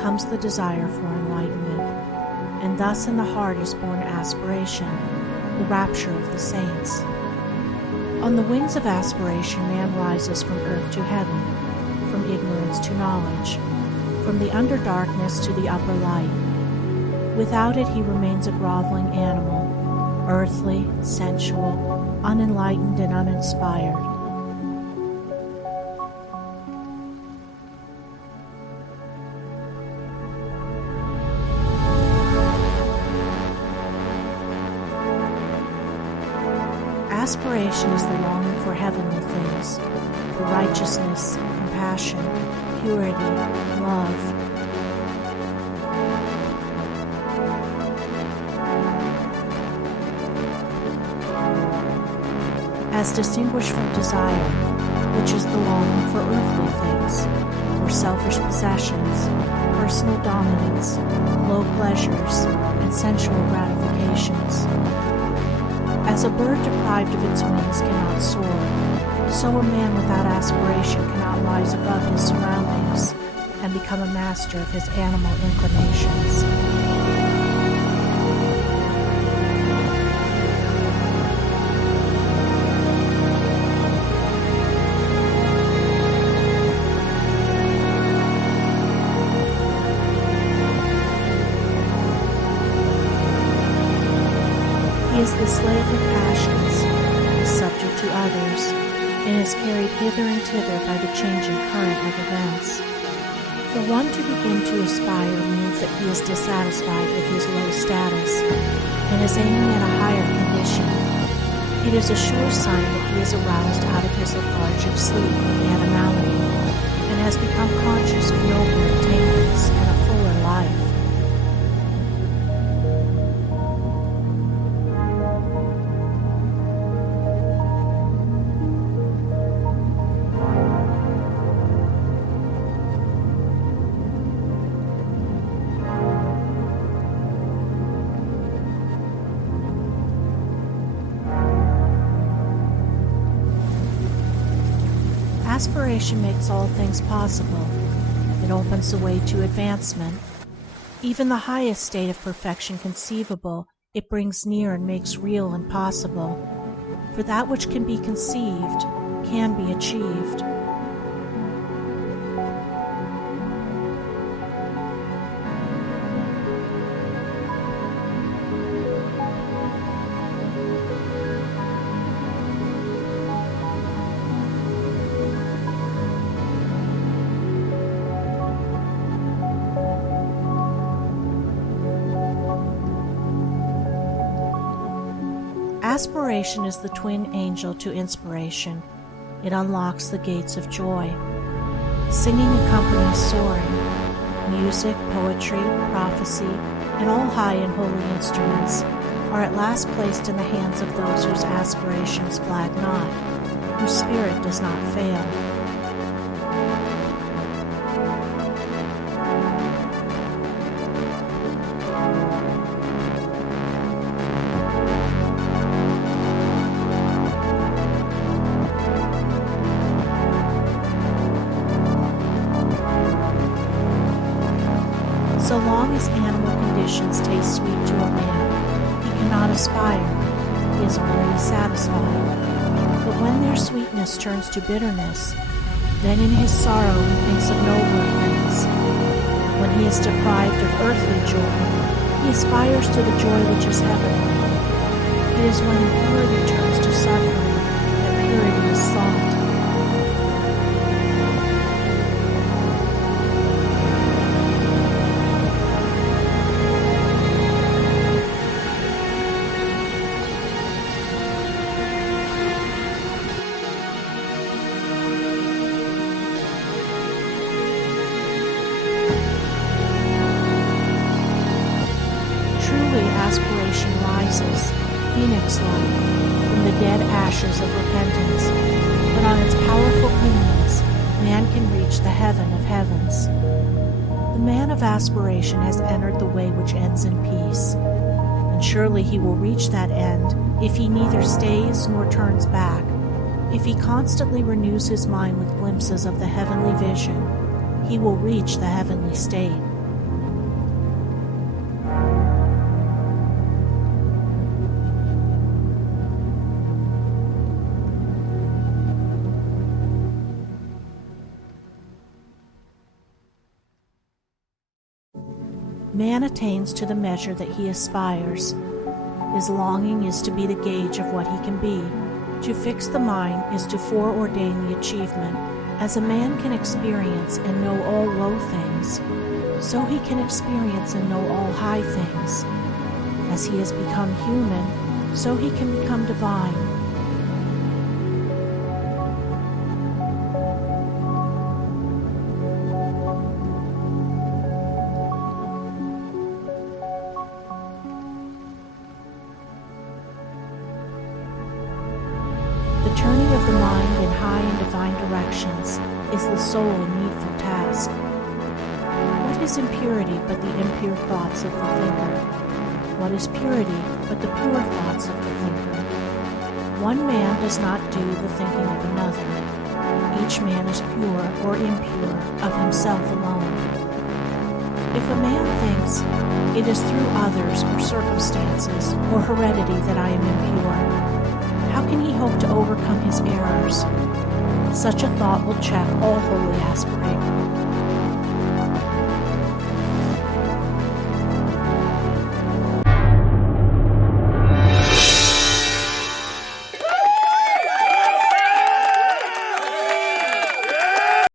comes the desire for enlightenment, and thus in the heart is born aspiration, the rapture of the saints. On the wings of aspiration, man rises from earth to heaven, from ignorance to knowledge, from the underdarkness to the upper light. Without it he remains a groveling animal, earthly, sensual, unenlightened, and uninspired. Aspiration is the longing for heavenly things, for righteousness, compassion, purity, love. As distinguished from desire, which is the longing for earthly things, for selfish possessions, personal dominance, low pleasures, and sensual gratifications. As a bird deprived of its wings cannot soar, so a man without aspiration cannot rise above his surroundings and become a master of his animal inclinations. He is the slave of passions, is subject to others, and is carried hither and thither by the changing current of events. For one to begin to aspire means that he is dissatisfied with his low status and is aiming at a higher condition. It is a sure sign that he is aroused out of his lethargic sleep of animality and has become conscious of nobler attainments and a fuller life. Aspiration makes all things possible. It opens the way to advancement. Even the highest state of perfection conceivable, it brings near and makes real and possible. For that which can be conceived can be achieved. Aspiration is the twin angel to inspiration. It unlocks the gates of joy. Singing accompanies soaring. Music, poetry, prophecy, and all high and holy instruments are at last placed in the hands of those whose aspirations flag not, whose spirit does not fail. So long as animal conditions taste sweet to a man, he cannot aspire, he is already satisfied. But when their sweetness turns to bitterness, then in his sorrow he thinks of nobler things. When he is deprived of earthly joy, he aspires to the joy which is heavenly. It is when impurity turns to suffering that purity is sought. Aspiration rises, phoenix-like, from the dead ashes of repentance, but on its powerful pinions, man can reach the heaven of heavens. The man of aspiration has entered the way which ends in peace, and surely he will reach that end if he neither stays nor turns back, if he constantly renews his mind with glimpses of the heavenly vision. He will reach the heavenly state. Man attains to the measure that he aspires. His longing is to be the gauge of what he can be. To fix the mind is to foreordain the achievement. As a man can experience and know all low things, so he can experience and know all high things. As he has become human, so he can become divine. The turning of the mind in high and divine directions is the sole and needful task. What is impurity but the impure thoughts of the thinker? What is purity but the pure thoughts of the thinker? One man does not do the thinking of another. Each man is pure or impure of himself alone. If a man thinks, it is through others or circumstances or heredity that I am impure, how can he hope to overcome his errors? Such a thought will check all holy aspirations.